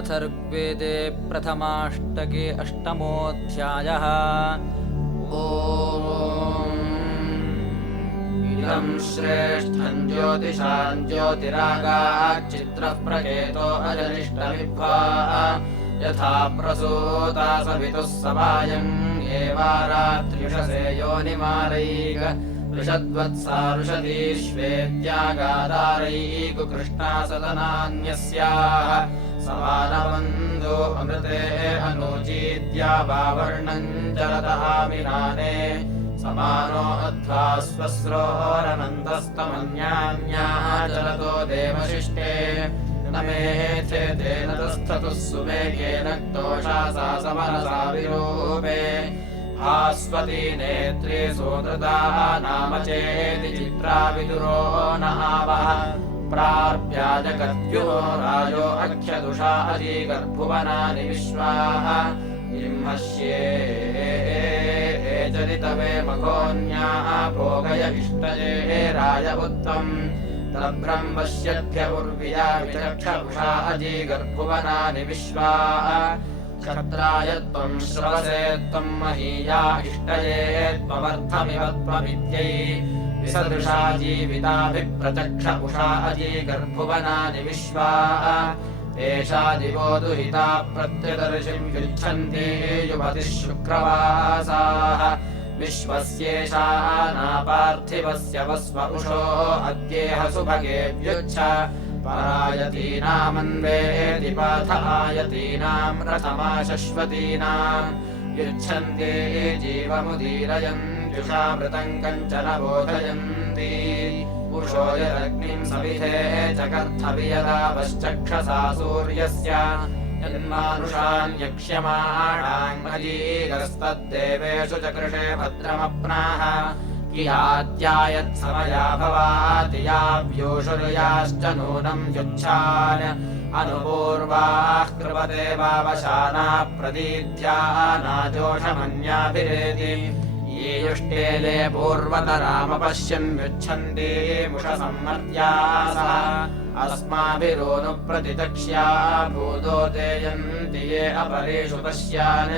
अथर्वेदे प्रथमाष्टके अष्टमोऽध्यायः। इदं श्रेष्ठं ज्योतिषां ज्योतिरागाच्चित्रः प्रकेतो अजनिष्टविभ्वा यथा प्रसूता सवितुः सवायम् एवारात्र्युषसे योनिमारैक ऋषद्वत्सारुषतीश्वेत्यागादारैकुकृष्णा सदनान्यस्याः समानवन्दो अमृते अनूचीद्या वावर्णम् चरदहामिनाने समानो अध्वा स्वस्रोरनन्दस्तमन्यान्याः चरतो देवशिष्टे न मेथे तेन तस्थतुः सुमेघेन क्तोषासा समरसा विरूपे भास्वती नेत्री सोदृताः नाम चेति चित्रा विदुरो न आवः प्रार्प्याजगद्युः राजो अख्यदुषा अजीगर्भुवनानि विश्वाः इम्हस्ये चरितवे मघोन्याः भोगय इष्टये राज उत्तम् तब्रह्मस्यभ्य उर्विया विचक्षुषा अजीगर्भुवनानि विश्वाः क्षत्राय त्वम् श्रवसे त्वम् महीया इष्टये त्वमर्थमिव त्वमित्यै विसदृशा जीविताभिप्रचक्ष उषा अजीगर्भुवनानि विश्वाः एषा दिवो दुहिता प्रत्यदर्शिम् युच्छन्ति युवतिः शुक्रवासाः विश्वस्येषा नापार्थिवस्य वस्व उषो अद्येह सुभगेऽव्युच्छ परायतीनामन्वेति पाथ आयतीनाम् रथमा शश्वतीनाम् युच्छन्ति जीवमुदीरयन्त्युषामृतम् कञ्चन बोधयन्ति पुरुषो यदग्निम् सविधे चकर्थवियदावश्चक्षसा सूर्यस्य यन्मानुषान्यक्ष्यमाणाङ्गजीगस्तद्देवेषु चकृषे भद्रमप्नाः कियात्यायत्समया भवाति याव्योषुर्याश्च नूनम् युच्छान् अनुपूर्वाः कृपते वावशाना प्रदीध्या नाजोषमन्याभिरेति ये युष्टेले पूर्वतरामपश्यन् युच्छन्ति मुषसम्मर्त्यासः अस्माभिरोनु प्रतिदक्ष्या भूतो तेजन्ति ये अपरेषु पश्यान्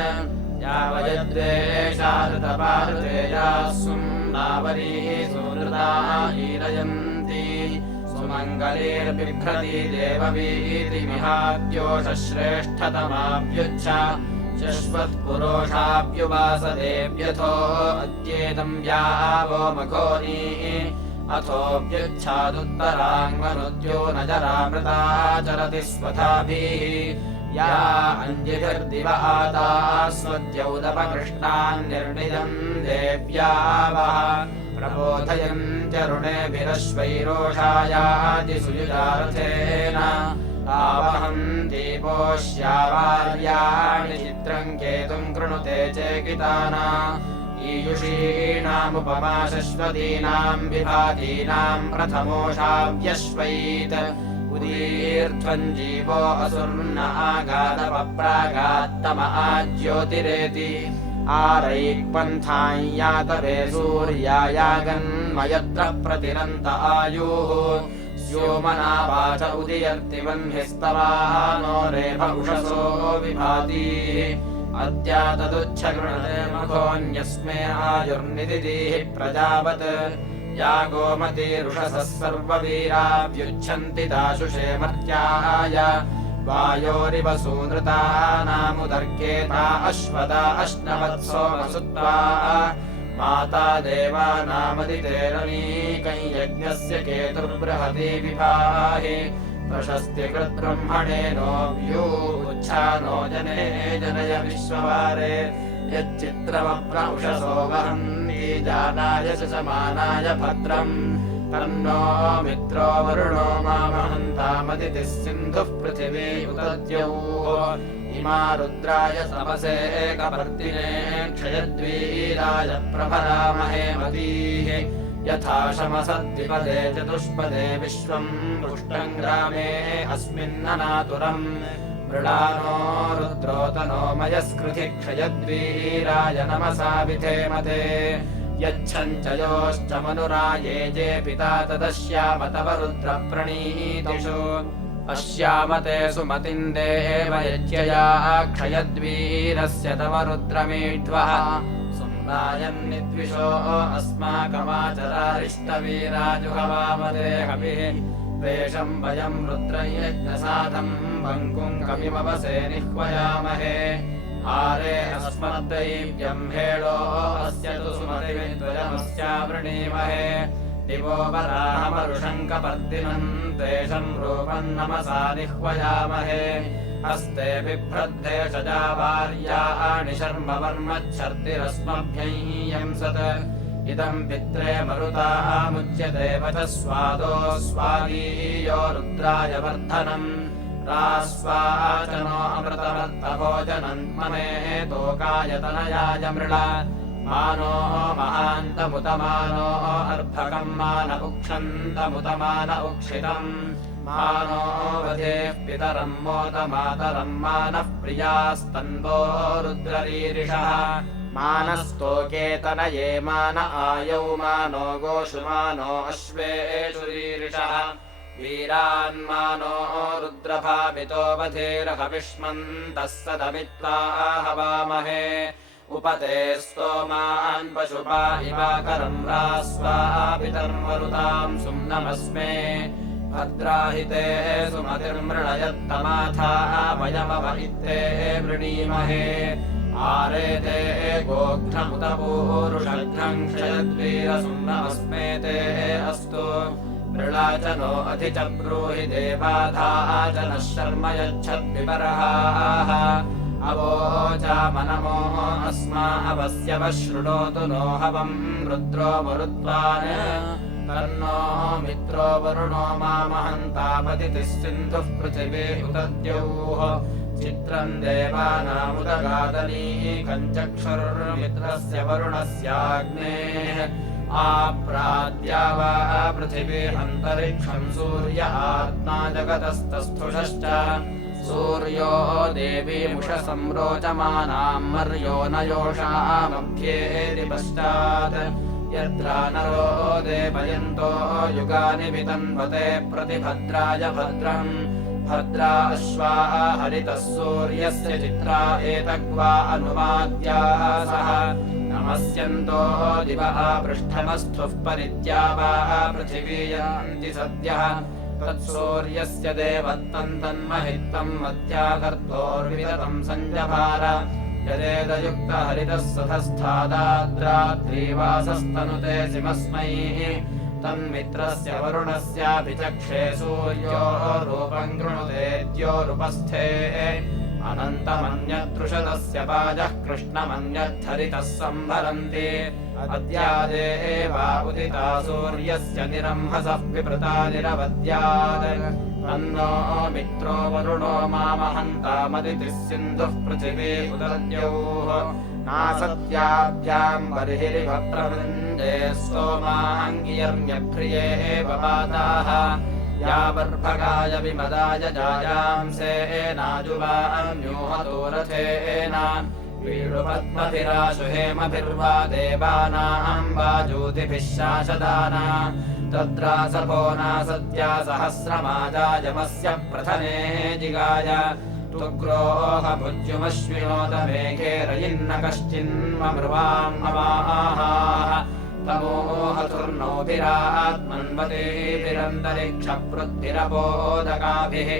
यावयद्वेषादृतपादतेजाः सुम्नावरीः सुहृदाः ईरयन्ति सुमङ्गलीर्बिभ्रती देववीतिमिहाद्योषश्रेष्ठतमाभ्युच्च शश्वत्पुरोषाभ्युवासदेव्यथो अद्येदम् व्यावो मघोनीः अथोऽभ्युच्छादुत्तराङ्मनुद्यो न जरामृता चरति स्वधाभिः या अन्यभिर्दिव आताः स्वद्यौदपकृष्णान्निर्णिदम् देव्यावः प्रबोधयन्त्यरुणेभिरश्वैरोषायाति सुयुजारथेन आवहम् दीपोष्यावार्याणि चित्रम् केतुम् कृणुते चेकिताना ईयुषीणामुपमा शश्वतीनाम् विभातीनाम् प्रथमोषाव्यश्वैत् उदीर्ध्वम् जीवो असुर्न आगादपप्रागात्तम आज्योतिरेति आरैक्पन्थाम् यातवे सूर्यायागन्मयत्र प्रतिरन्त आयुः स्योमना वाच उदीयर्ति वह्निस्तवानो रेभ उषसो विभाति अद्या तदुच्छगृणते मघोऽन्यस्मे आयुर्निदितिः प्रजावत् या गोमतीरुषसः सर्ववीराव्युच्छन्ति दाशुषे मर्त्याय वायोरिव सूनृता नामुदर्केता अश्वदा अश्नवत्सोमसुत्वा माता देवानामदितेरनीकम् यज्ञस्य केतुर्बृहती विभाहि प्रशस्तिकृद्ब्रह्मणेनोऽव्यूच्छानो जने जनय विश्ववारे यच्चित्रमप्र वहन्ति जानाय समानाय भद्रम् तन्नो मित्रो वरुणो मामहन्तामदितिः सिन्धुः पृथिवी उदद्यौः इमा रुद्राय समसे एकपर्दिने क्षयद्वीराय प्रभरामहे मतीः यथा शमसद्विपदे चतुष्पदे विश्वम् पुष्टम् ग्रामे अस्मिन्ननातुरम् मृडानो रुद्रोतनो मयस्कृति क्षयद्वीराय नमसा विधेमते यच्छञ्चयोश्च मनुराये जे पिता तदश्याम तव रुद्रप्रणीतिषु पश्यामते सुमतिम् देव यज्ञया क्षयद्वीरस्य तव रुद्रमीढ्वः सुम्नायन्निद्विषो अस्माकमाचरारिष्टवीराजुहवामते कविः वेषम् वयम् रुद्रयज्ञसाधम् पङ्कुम् कविमवसे निह्वयामहे आरे अस्मद्दैव्यम् हेळो अस्य तु सुमतिविद्वयमस्यावृणीमहे दिवो वराहमरुषङ्कपर्दिनम् तेषम् रूपम् नमसा निह्वयामहे हस्ते बिभ्रद्भेषजा वार्याणि शर्मवर्मच्छर्दिरस्मभ्यंसत् इदम् पित्रे मरुतामुच्यते वचः स्वादो स्वादीयो रुद्राय वर्धनम् रास्वाचनो अमृतमर्थभोजनम् ममे तोकायतनयाय मृळ मानो महान्तमुतमानो अर्भकम् मान उक्षन्तमुतमान उक्षितम् मानो वधेः पितरम् मोदमातरम् मानः प्रियास्तन्वो रुद्ररीरिषः मानस्तोकेतनये मान आयौ मानो गोषु मानो अश्वेषु रीरिषः वीरान्मानो रुद्रभावितो वधेरहविष्मन्तः सदमित्वा हवामहे उपते स्तोमान् पशुपा इवाकरम् रास्वापितर्मरुताम् सुम्नमस्मे भद्राहिते सुमतिर्मृणयत्तमाथा वयमव इत्ते वृणीमहे आरेते गोघ्नमुतपूरुषघ्नम् क्षयद्वीरसुम्नमस्मे ते अस्तु मृळाचनो अधि च ब्रूहि देवाधाचनः शर्म यच्छद्विपरहाः अवोचामनमो अस्मा अवस्यव शृणोतु नो हवम् रुद्रो मरुत्वान् तन्नो मित्रो वरुणो मामहन्तापतितिः सिन्धुः पृथिवी उतद्यौः चित्रम् देवानामुदगादनीकम् चक्षुर्मित्रस्य वरुणस्याग्नेः आप्राद्या वा पृथिवी अन्तरिक्षम् सूर्य आत्मा जगतस्तस्थुषश्च सूर्यो देवीमुषसंरोचमानाम् मर्यो न योषामभ्येति पश्चात् यत्रा नरो देवयन्तो युगानि वितन्वते प्रतिभद्राय भद्रम् भद्रा अश्वा हरितः सूर्यस्य चित्रा एतग्वा अनुवाद्याः सह नमस्यन्तो दिवः पृष्ठमस्थुः परिद्यावाः पृथिवी यान्ति सद्यः तत्सूर्यस्य देवत्तम् तन्महित्तम् मध्याकर्तोर्विततम् सञ्जभार यदेदयुक्तहरितः सधस्थादाद्रात्रीवासस्तनुते सिमस्मै तन्मित्रस्य वरुणस्यापि चक्षे सूर्यो रूपम् कृणुतेद्योरुपस्थे अनन्तमन्यदृशतस्य पाजः कृष्णमन्यद्धरितः सम्भरन्ति अद्यादेवा उदिता सूर्यस्य निरंहसः विपृता निरवद्यात् तन्नो मित्रो वरुणो मामहन्तामदितिः सिन्धुः पृथिवी उदद्यौः नासत्याभ्याम् बर्हिरिव प्रवृन्दे स्तोमाङ्गियर्म्यभ्रिये वपाताः या बर्भगाय विमदाय जायांसेनाजुवान्यूहतोरथेन वीडुपद्मभिराशु हेमभिर्वा देवानाम् वाजूतिभिः शासदाना तद्रासभो नासद्या सहस्रमाजायमस्य प्रथमे जिगाय तुग्रोह भुज्युमश्विनोदमेघेरयिन्न कश्चिन्ममृवाम् अवाहाः तमोहतुर्नोभिरात्मन्वतेभिरन्तरिक्षपृद्भिरबोधकाभिः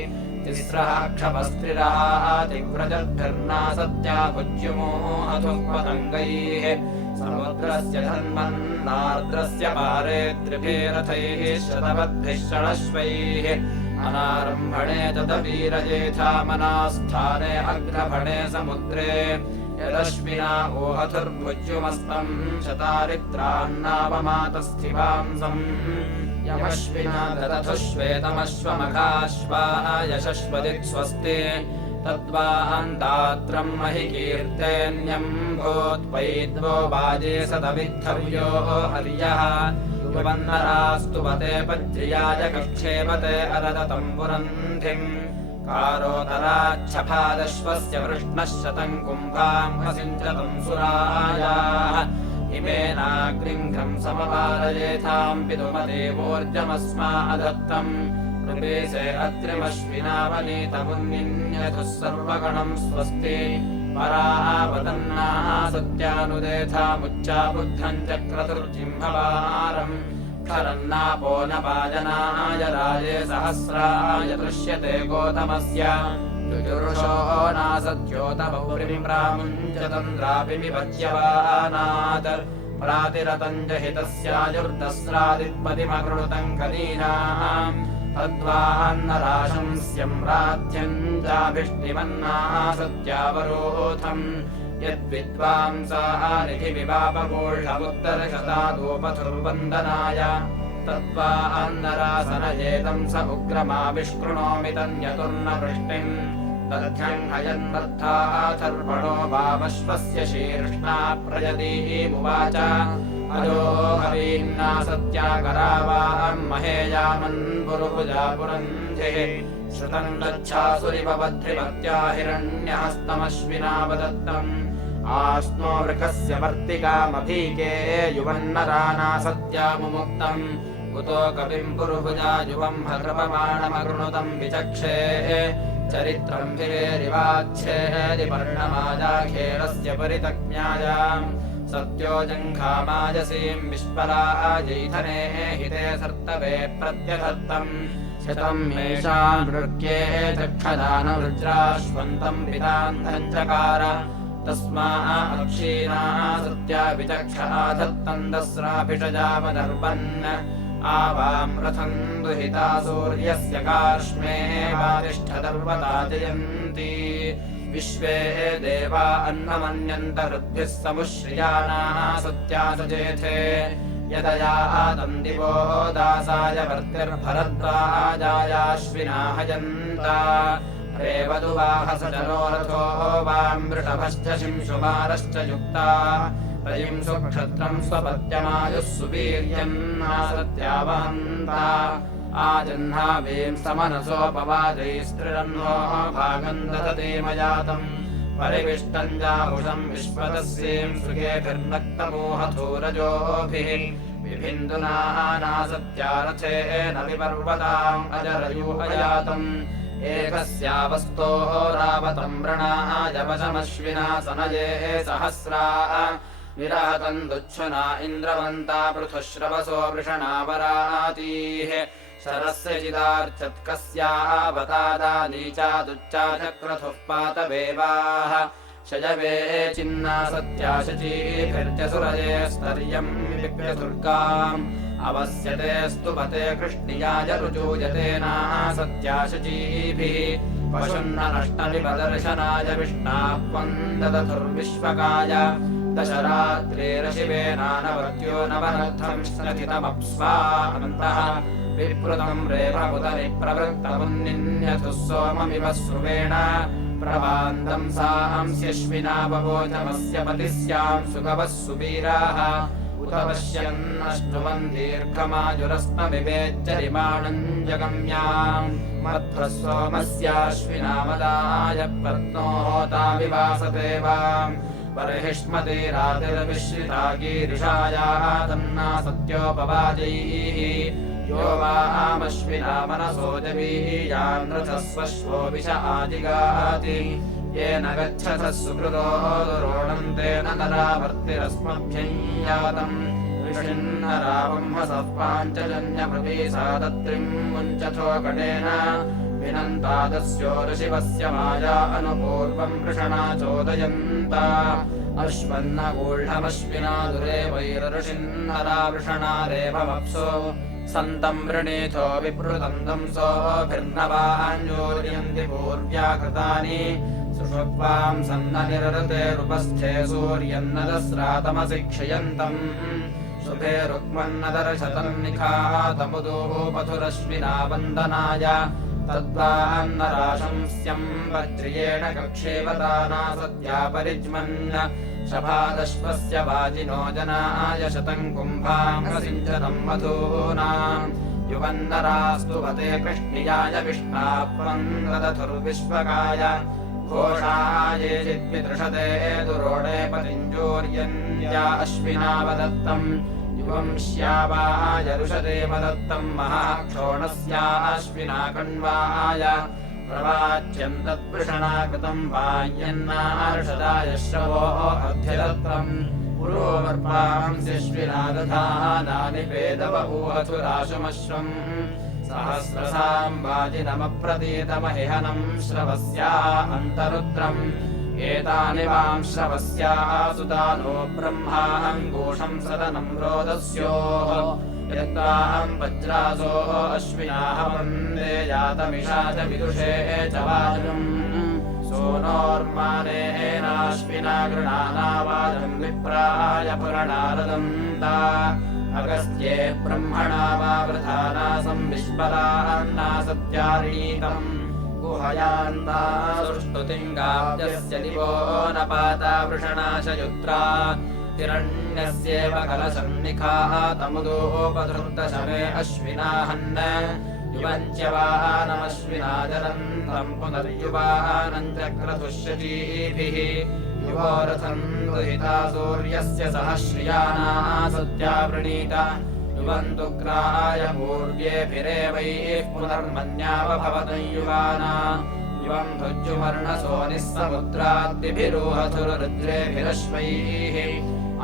तिस्रः क्षपस्त्रिरः तिव्रजद्भिर्नासत्या भुज्युमोहतुः पतङ्गैः समुद्रस्य धन्वन्नार्द्रस्य पारे त्रिभिरथैः शतवद्भिः षडश्वैः अनारम्भणे तदवीरजेथामनास्थाने अग्रभणे समुद्रे यदश्विना ओहथुर्भुज्युमस्तम् शतारित्रान्नावमातस्थिवांसम् यमश्विना ददथुश्वेतमश्वमघाश्वा यशश्वदित् स्वस्ति तद्वान्तात्रम् महि कीर्तेन्यम् भूत्वैद्वो वाजे सदविद्धव्यो हर्यः युवन्नरास्तुवते पज्रियाय कक्षेपते अरदतम्बुरन्धिम् कारोतराच्छफादश्वस्य वृष्णः शतम् कुम्भाम् हसिञ्चतम् सुरायाः इमेनाग्निङ्घ्रम् समपारयेथाम् पितुमदेवोर्जमस्मादत्तम् नृपेसे अत्रिमश्विनावनीतमुन्निन्यथुः सर्वगणम् स्वस्ति परावदन्नाः सत्यानुदेधामुच्चाबुद्धम् चक्रतुर्जिह्मवारम् क्षरन्नापो न पाजनाय राजे सहस्राय दृश्यते गोतमस्य युजुर्षो नासत्योतपौरिम् प्रामुञ्चतन्द्रापि विभज्यवानात् प्रातिरतम् च हितस्याजुर्दस्रादित्पतिमकृतम् कनीनाम् तद्वान्नराशंस्यम् राध्यम् चाभिष्टिमन्नाः सत्यावरोधम् यद्विद्वांसाः निधिविवापकोषमुत्तरशतादोपथुर्वन्दनाय तद्वान्नरासनयेदम् स उग्रमाविष्कृणोमि तन्यतुर्न वृष्टिम् तथ्यम् हयन्मर्थाथर्पणो वामश्वस्य शीर्ष्णा प्रयतीमुवाच अजो हवीन्ना सत्याकरावाम् महेयामन् पुरुभुजा पुरन्धिः श्रुतम् गच्छासुरिवध्रिमत्या हिरण्यहस्तमश्विनावदत्तम् आस्नो वृकस्य वर्तिकामभीके युवन्नराना सत्यामुमुक्तम् कुतो कविम् पुरुभुजा युवम् हृपमाणमकृणुतम् विचक्षे चरित्रम् भिरेरिवाच्छेदि पर्णमाजाखेरस्य परितज्ञायाम् सत्यो जङ्घामाजसीम् विश्वराजैधने हिते सर्तवे प्रत्यधत्तम् शतम् मेषाम् नृत्ये चक्षदानवृज्राश्वन्तम् पितान्धम् चकार तस्मा अक्षीणा सत्या विचक्षणा धत्तम् दस्राभिषजामदर्पन् आवाम् रथम् दुहिता सूर्यस्य कार्ष्मे वातिष्ठदर्वता जयन्ती विश्वे देवा अन्नमन्यन्त हृद्भिः समुश्रियाणाः सत्या सचेथे यदया आदम् दिवो दासाय वर्तिर्भरद्वाजायाश्विना हयन्ता रेवदुवाहसजनो रथो वाम् वृषभश्च शिंशुमारश्च युक्ता रयिम् सुक्षत्रम् स्वपत्यमायुः सुवीर्यम् सत्यावहन्ता आजह्नावीम् समनसोपवाजैस्त्रिरन्नो भागम् दधते मयातम् परिविष्टम् जाहुषम् विश्वतस्येम् सुखेभिर्नक्तमोहथोरजोभिः विभिन्दुना नासत्यारथेन विपर्वताम् अजरयूहयातम् एकस्यावस्तोः रावतम् वृणाय वशमश्विना सनये सहस्रा विरहतम् दुच्छुना इन्द्रवन्ता पृथुश्रवसो वृषणावरातीः शरस्य चिदार्चत्कस्यावतादा नीचादुच्चा चक्रथुः पातवेवाः शजवे चिन्ना सत्या शचीभिर्जसुरजे स्तर्यम् विप्यसुर्गाम् अवस्यते स्तुपते कृष्णियाय रुजूयतेना सत्या शचीभिः पशुन्न नष्टमिपदर्शनाय विष्णात्वम् ददथुर्विश्वकाय दशरात्रेरशिवेनानवर्त्यो नवनर्थम् स्नथितमप्स्वान्तः विप्लुतम् रेभमुदरि प्रवृत्तमुन्निन्यथुः सोममिव स्रुवेण प्रवान्दम् सांस्यश्विना बवोचमस्य पतिस्याम् सुगवः सुवीराः उत पश्यन्नश्नुवन् दीर्घमाजुरस्मविवेज्जरिमाणम् जगम्याम् मध्वः सोमस्याश्विनामदाय प्रत्नो होताविवासते वाम् बर्हिष्मते रातिर्विश्रिता गीरिषायाः तन्ना सत्योपवाजैः यो वामश्विना मनसो जवीयान्रथस्वश्वो विष आजिगाति येन गच्छतः सुकृतो दुरोणम् तेन नरावर्तिरस्मभ्यम् यातम् ऋषिन्नरावंहसः पाञ्चजन्यपृथीसादत्रिम् मुञ्चथो कटेन विनन्तादस्यो ऋषिवस्य माया अनुपूर्वम् वृषणा चोदयन्ता अश्वन्नगूढमश्विना दुरेवैरऋषिन्नरा वृषणा रेभवप्सो सन्तम् वृणीथो विपृतम् दंसोभिर्नवाञ्जोर्यन्ति पूर्व्याकृतानि सुषुप्वाम् सन्ननिरृतेरुपस्थे सूर्यन्नदस्रातमसि क्षयन्तम् शुभे रुक्मन्नदर्शतम् निखातमुदोपथुरश्विना वन्दनाय तद्वान्नराशंस्यम् वज्रियेण कक्षेवताना सत्या परिज्मन् शभादश्वस्य वाजिनो जनाय शतम् कुम्भाङ्गसिञ्चनम् मधूनाम् युवन्नरास्तुवते कृष्णियाय विष्णात्वम् ददथुर्विश्वकाय घोषाये चिद्विदृशते दुरोणे पतिञ्जोर्यन्या अश्विनावदत्तम् युवं श्यावाय ऋषदेव दत्तं महाक्षोणस्याश्विना कण्वाय प्रवाच्यं तत्पृषणा कृतं वायन्नार्षदाय श्रवो अध्यदत्तम् पुरोवर्पांस्यश्विना दधानानि वेदव ऊहथुराशुमश्वम् सहस्रसाम्बाजिनमप्रतीतमहिहनं श्रवस्या अन्तरुद्रम् एतानि वां श्रवस्या सुतानो ब्रह्माङ्गूषं सदनं रोदस्योः यत्तां वज्रासो अश्विनाः वन्दे जातमिषा च विदुषे च वाजुम् सोनोर्मानेनाश्विना गृणानावाजं विप्राय पुरणारदन्ता अगस्त्ये ब्रह्मणा वा वृथानासं विश्वरान्ना सत्यारीतम् गुहयान्ता सुष्टुतिङ्गाब्जस्य दिवो न पाता वृषणाशयुत्रा हिरण्यस्येव कलसन्निखातमुदोपधृतशमे अश्विनाहन्न युवञ्च्यवानमश्विना जलन्तम् पुनर्युवानं चक्रतुष्यतीभिः युवोरथम् दुहिता सूर्यस्य सह श्रियाना सत्या वृणीता युवन्तुग्राय पूर्व्येभिरेवैः पुनर्मन्यावभवतं युवाना युवं भुज्युमर्णसो निःसमुद्राद्दिभिरुहथुरुद्रेभिरश्वैः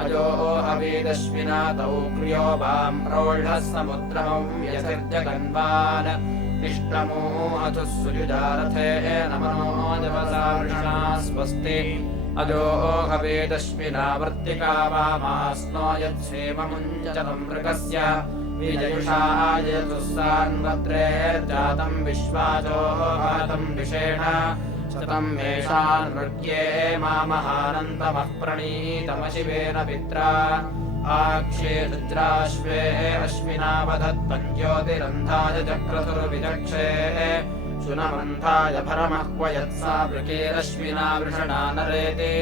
अजो हवीदश्विना तौ क्रियो वां प्रौढः समुद्रमं यथर्जगन्वान् इष्टमोहथुः सुयुजारथेन मनोजवसा वृषणा स्वस्ति अजो हवेदश्विना वर्तिका वामास्नो यत्सेममुञ्चतं मृगस्य विजयुषा यतुस्सान्वद्रेर्जातं विश्वाजो हतं विषेण शतं मेषान् मृग्ये मामहानन्तमः प्रणीतमशिवेन पित्रा आक्षे रुद्राश्वे अश्विनावधत्तं ज्योतिरन्धाय चक्रतुर्विचक्षे शुनमन्थाय भरमः क्व यत्सा वृकेरश्विना वृषणा नरेति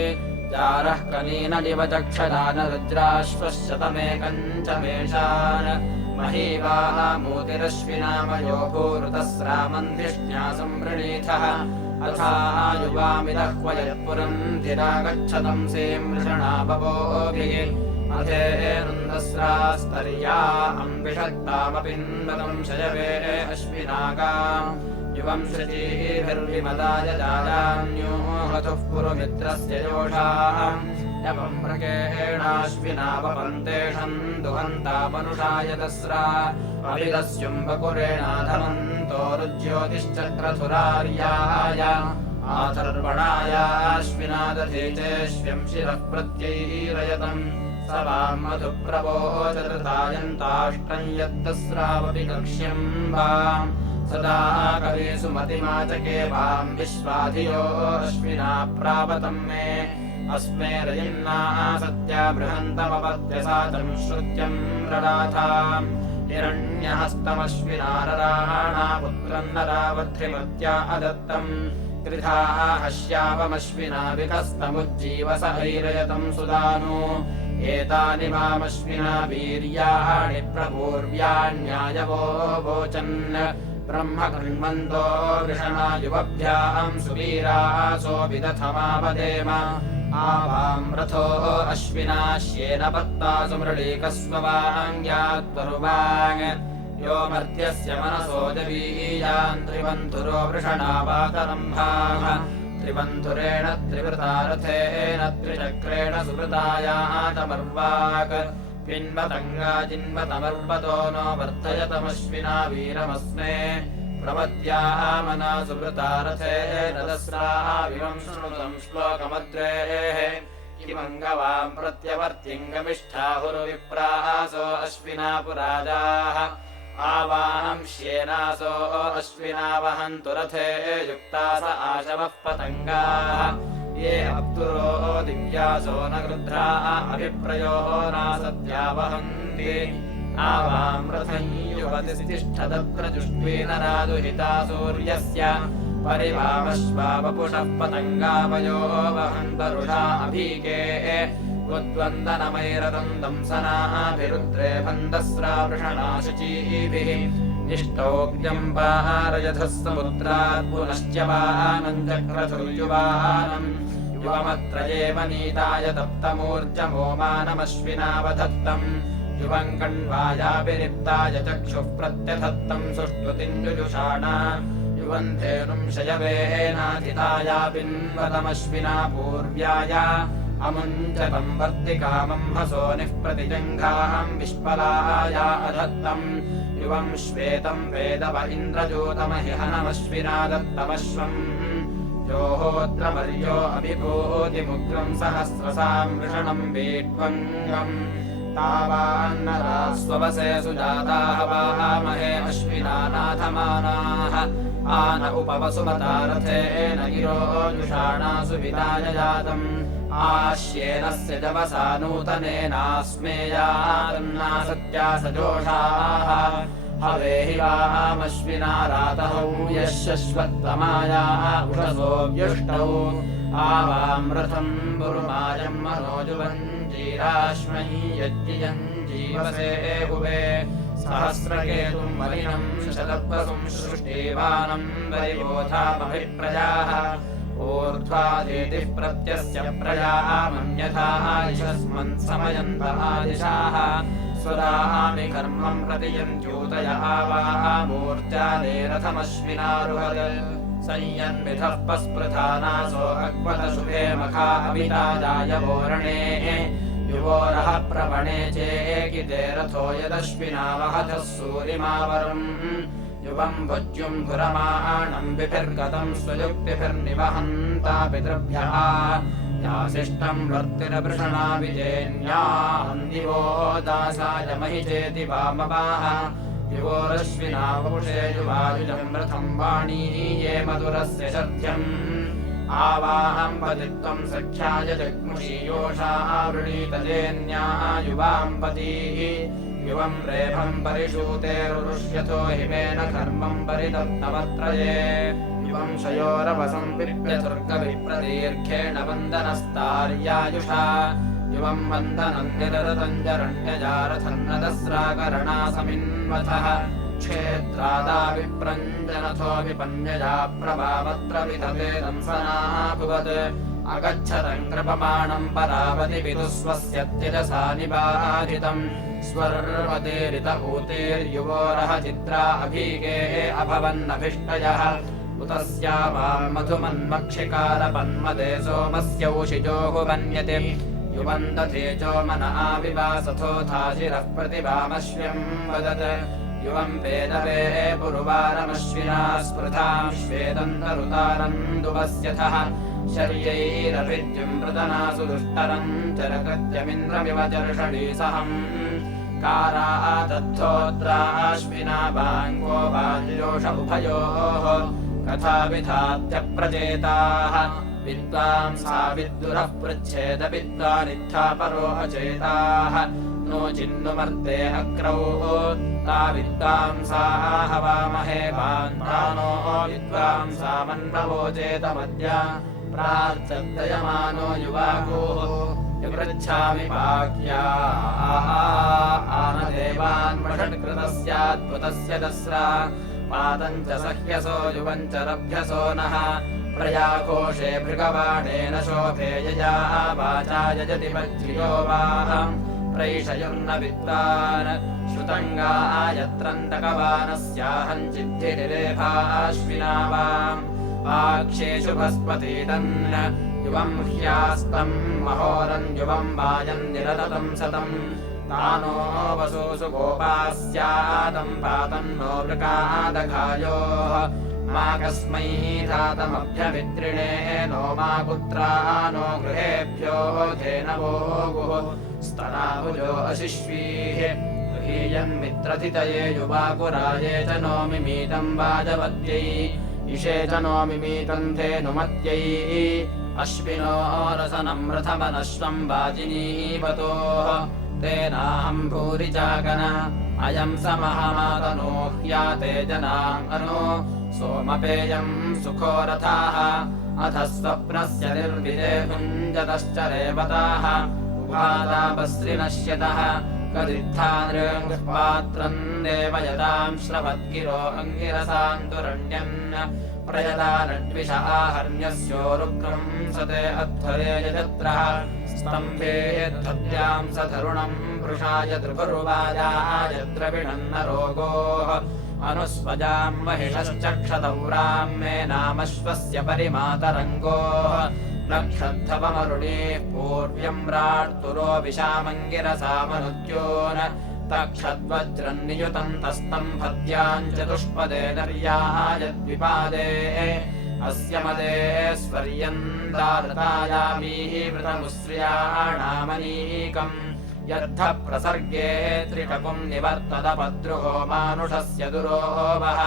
जारः कनीनलिव चक्षदान रुद्राश्वशतमेकं च मेषान् महीवाः मोतिरश्विना मयो भूरुतस्रामन्धिष्ण्या संवृणीथः अथा युवामिदः क्व यत्पुरम् धिरागच्छतं सें वृषणा बभोभिः अथेरुन्दस्रास्तर्या अम्बिषत्तामपिन्वतं शयवे अश्विनागा युवं श्रुतिभिर्विमदाय जायान्यो हतुः पुरुमित्रस्य योषाः यवं प्रकेणाश्विनावपन्तेषं दुहन्तापनुषाय दस्रा अभिदस्युम्बकुरेणाधमन्तो रुज्योतिश्चक्रथुरार्याय आथर्वणायाश्विनादधीचेष्व्यं शिरः प्रत्यैरयतम् स वां मधुप्रवोचरतायन्ताष्टं यद्दस्रावपि कक्ष्यं वाम् सदा कविषु मतिमाचके वां विश्वाधियो अश्विना प्रापतं मे अस्मे रयिन्ना सत्या बृहन्तमपत्यसाचं श्रुत्यं रणाथाम् हिरण्यहस्तमश्विनारराणा पुत्रं नरावध्रिमत्या अदत्तम् त्रिधा हश्यावमश्विना विकस्तमुज्जीवस ऐरयतं सुदानो एतानि वामश्विना वीर्याणि प्रपूर्व्याण्यायवो वोचन् ब्रह्म कृण्वन्तो वृषणा युवभ्यां सुवीरासो विदथमावदेम आवां रथो अश्विनाश्येन पत्तासु मृळीकस्ववाङ्ग्यात्वरुवाङ् यो मर्त्यस्य मनसो जवीयान् त्रिबन्धुरो वृषणा वातरम्भाः त्रिबन्धुरेण त्रिवृतारथेन त्रिचक्रेण सुवृतायातमर्वाक् पिन्वतङ्गाजिन्वतमर्वतो नो वर्धयतमश्विना वीरमस्मे प्रमद्यामना सुवृतारथेन दस्राविवं शृणुतं श्लोकमद्रेः किमङ्गवां प्रत्यवर्त्यङ्गमिष्ठाहुरुविप्रासो अश्विना पुराजाः आवाहं श्येनासो अश्विना वहन्तु रथे युक्ता स आशवः पतङ्गाः ये अप्तुरो दिव्यासो न गृध्रा अभिप्रयो नासत्या वहन्ति आवां रथं युवतिष्ठदप्रजुष्टेन राजुहिता सूर्यस्य परिवामश्वावपुषः पतङ्गावयो वहन्तरुषा अभीके उद्वन्दनमैरतं दंसनाभिरुद्रे बन्धस्रा वृषणा शुचीभिः इष्टोऽग्न्यं पारयधः समुद्रात् पुनश्च वानं चक्रथुर्युवानम् युवमत्र एव नीताय तप्तमूर्जमोमानमश्विनावधत्तम् युवम् कण्वायाभिनिप्ताय चक्षुः प्रत्यधत्तम् सुष्ठुतिम् जुजुषाणा युवम् धेनुम् शयवेनाधिताया पिन्वतमश्विना पूर्व्याय अमुञ्चतम् वर्तिकामम् हसोनिः प्रतिजङ्घाम् विश्वलाया अधत्तम् युवम् श्वेतम् वेदव इन्द्रजोतमहिहनमश्विना दत्तमश्वम् योहोत्रमर्यो अभिभूतिमुग्रम् सहस्रसाम् वृषणम् वीट्वङ्गम् तावान्नरा स्ववसे सुजाताः वामहे अश्विना नाथमानाः आन उपवसुमतारथेन गिरो जुषाणा सुविताय जातम् आश्येनस्य जवसा नूतनेनास्मेयान्ना सत्या सजोषाः हवेहि वामश्विना रातहौ यशश्वत्तमायाः उषसो व्युष्टौ आवामृतम् पुरुमायम् मनोजुवम् जीराश्मै यज्ञियम् जीवसे हुवे सहस्रकेतुम् मलिनम् शतप्रसुम् सृष्टिवानम् परिबोधामभिप्रजाः ऊर्ध्वादितिः प्रत्यस्य प्रजामन्यथा यशस्मन् समयन्त आदिशाः स्वदामि कर्मम् प्रतियन्त्यूतय आवामूर्जाने रथमश्विनारुहद संयन्विधः पस्पृथानासो अग्वतशुभे मखा अभिताजाय वोरणे युवोरः प्रवणे चेकिते रथो यदश्विना वहतः सूरिमावरम् युवम् भुज्युम् धुरमाणम् विभिर्गतम् स्वयुक्तिभिर्निवहन्ता पितृभ्यः यासिष्टम् वर्तिरवृषणा विजेन्याहन्दिवो दासाय महि चेति वामवाः युवोरश्विना वपुषे युवायुजम् रथम् वाणीये मधुरस्य शध्यम् आवाहम् पतित्वम् सख्याय जग्मुषीयोषा वृणीतजेन्या युवाम् पतीः युवम् रेभम् परिषूतेरुष्यथो हिमेन कर्मम् परिदत्तमत्रये युवम् शयोरवसम् विप्यतुर्गविप्रदीर्घेण वन्दनस्तार्यायुषा युवम् वन्दनम् निरतम् जरण्यजारथन्नदस्राकरणासमिन्वथः क्षेत्रादाविप्रञ्जनथो विपन्यजा प्रभावत्र विधते दंसनाभुवत् अगच्छतम् कृपमाणम् परावति विदुस्वस्य त्यजसा निबाधितम् स्वर्वतीरित ऊतेर्युवोरः चित्रा अभीगे अभवन्नभिष्टयः उतस्या वाम् मधुमन्मक्षिकारपन्मदे सोमस्यौषिजोः वन्यते युवन्दतेजो मन आविवासथोथाशिरः प्रतिभामश्व्यम् वदत् युवम् वेदवे पुरुवारमश्विना स्पृथाम् श्वेदन्तरुतारम् दुवस्यथः शर्यैरभिद्युम् प्रदनासु दुष्टरम् चरकृत्यमिन्द्रमिव चर्षणीसहम् कारादत्थोत्राश्विना वाङ्गो बाल्योष उभयोः कथाविधात्यप्रचेताः विद्वांसा विद्दुरः पृच्छेद विद्वानित्थापरो अचेताः नो चिन्नुमर्ते अक्रौ ता विद्वांसाः हवामहे वान्तानो विद्वांसा मन्ववोचेतमद्य प्रार्चन्दयमानो युवाकोः यपृच्छामि वाक्या आनदेवान् वषट्कृतस्याद्भुतस्य दस्रा पादम् च सह्यसो युवम् च रभ्यसो नः प्रयाकोशे भृगवाणेन शोभेयया वाचा यजति वज्रियो वाः प्रैषयुर्न विद्वान् श्रुतङ्गायत्रन्तकवानस्याहम् चिद्धिरिरेभाश्विना वाम् वाक्षेषु भस्पतीदन् युवम् ह्यास्तम् महोरम् युवम् वायम् निरततम् सतम् तानो वसूसु गोपास्यादम् पातन्नो वृकादघायोः मा कस्मै धातमभ्यमित्रिणे नो मा पुत्रा नो गृहेभ्यो धेनवो गुः स्तनाभुजो अशिश्वीः गृहीयन्मित्रथितये युवाकुराये च नो मिमीतम् वाजवत्यै इषे च नो मिमीतम् धेनुमत्यै अश्विनो रसनम् रथमनश्वम् वाजिनीवतोः तेनाहम् भूरि चाकन अयम् स महामातनो ह्याते जनाम् अनो सोमपेयम् सुखो रथाः अथ स्वप्नस्य निर्विदे भुञ्जतश्च रेवताः उपादापस्रिनश्यतः कदित्थानृङ्पात्रम् देवयताम् श्रवद्गिरो अङ्गिरसान्तुरण्यन् प्रयता नड्विष आहर्ण्यस्योरुग्रम् सते अध्वरे यजत्रः स्तम्भेद्धत्यां स तरुणम् वृषाय त्रिभुर्वाजाय द्रविणन्न रोगोः अनुस्वजाम् महिषश्चक्षतौराम् मे नामश्वस्य परिमातरङ्गोः नक्षद्धवमरुणीः पूर्व्यम् रार्तुरो विशामङ्गिरसामनुद्योन तक्षद्वज्रम् नियुतम् तस्तम्भद्याम् चतुष्पदे नर्यायद्विपादे अस्य मदे स्वर्यन्दारतायामीः वृतमुश्रियाणामनीकम् यद्ध प्रसर्गे त्रिटकुम् निवर्तदपद्रुहो मानुषस्य दुरोवः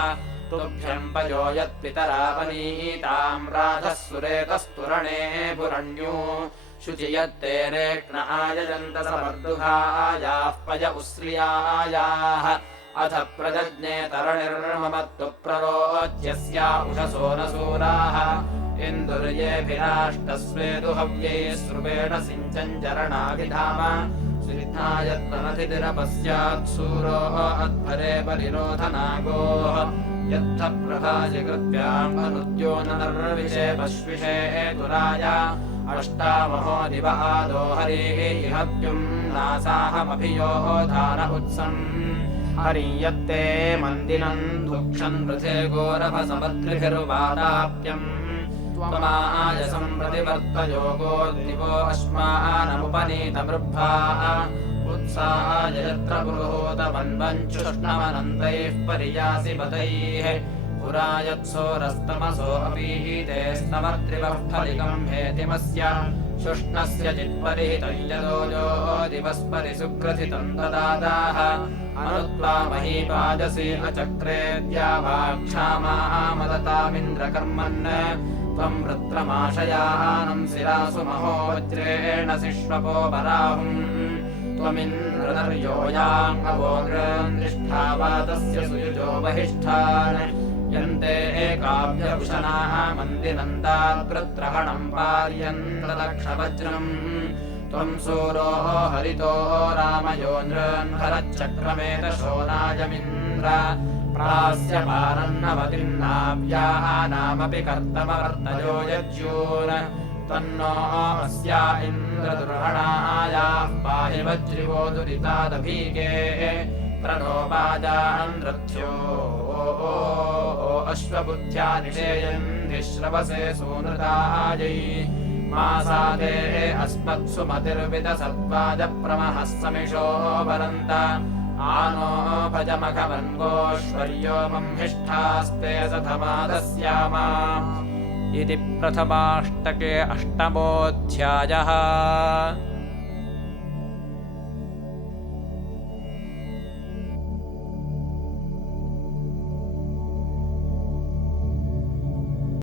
तुभ्यम् पयो यत्पितरावनीताम् राजः सुरेतस्तुरणे पुरण्यो शुचि यत्ते रेक्ष्ण आयजन्त समर्दुघायाः पय उश्रियायाः अथ प्रजज्ञे तरणिर्ममत्तु प्ररोच्यस्या उषसो न सूराः इन्दुर्येभिराष्टस्वेदु हव्यैः स्रुवेण सिञ्चञ्चरणाभिधाम श्रीध्नायत्तनथितिरपस्यात्सूरो अध्वरे परिरोधनागोः यत्थ प्रभासि कृत्याम् अनुद्यो नर्विषे पश्विषे तुराय अष्टामहो दिव आदो हरिः इहत्युम् नासाहमभियोधान उत्सम् हरियत्ते मन्दिनम् दुःक्षन् वृथे घोरभसमद्रिभिर्वादाप्यम् त्वमायसम् प्रतिवर्तयोगो दिवो अस्मानमुपनीतमृभ्वाः उत्साहाय यत्र पुरोहोतमन्वञ्चुष्णमनन्तैः परियासि पदैः पुरा यत्सोरस्तमसो अपीते स्तमत्रिवः फलिकम् हेतिमस्य शुष्णस्य चित्परिहितम् यदोजो दिवस्परि सुग्रथितम् ददादाः अनुत्वा महीपाजसि अचक्रेद्यावाक्षामामदतामिन्द्रकर्मन् त्वम् वृत्रमाशयानम् शिरासु महो वज्रेण सिष्वपो बराहुम् त्वमिन्द्रनर्योयाम् अवोग्रन्निष्ठावातस्य सुयुजो बहिष्ठान् यन्ते एकाभ्यभूषणाः मन्दिनन्ताद्वृत्रहणम् पार्यन्त्रदक्षवज्रम् त्वम् सूरो हरितो रामयो नृन्हरच्चक्रमेत शोनायमिन्द्र प्रास्य पारन्नवतिन्नाव्याः नामपि कर्तमवर्तयो यज्यून् तन्नो अस्या इन्द्रदुर्हणायाः पाहि वज्रिवो दुरितादभीके प्रणोपाजान्रथ्यो अश्वबुद्ध्या निषेयन्ति श्रवसे सूनृतायै मासादे अस्मत्सुमतिर्विदसत्त्वाजप्रमहः समिषो वरन्त आनो भजमघवन्गोश्वर्यो मम्हिष्ठास्ते सथमादस्यामा इति प्रथमाष्टके अष्टमोऽध्यायः।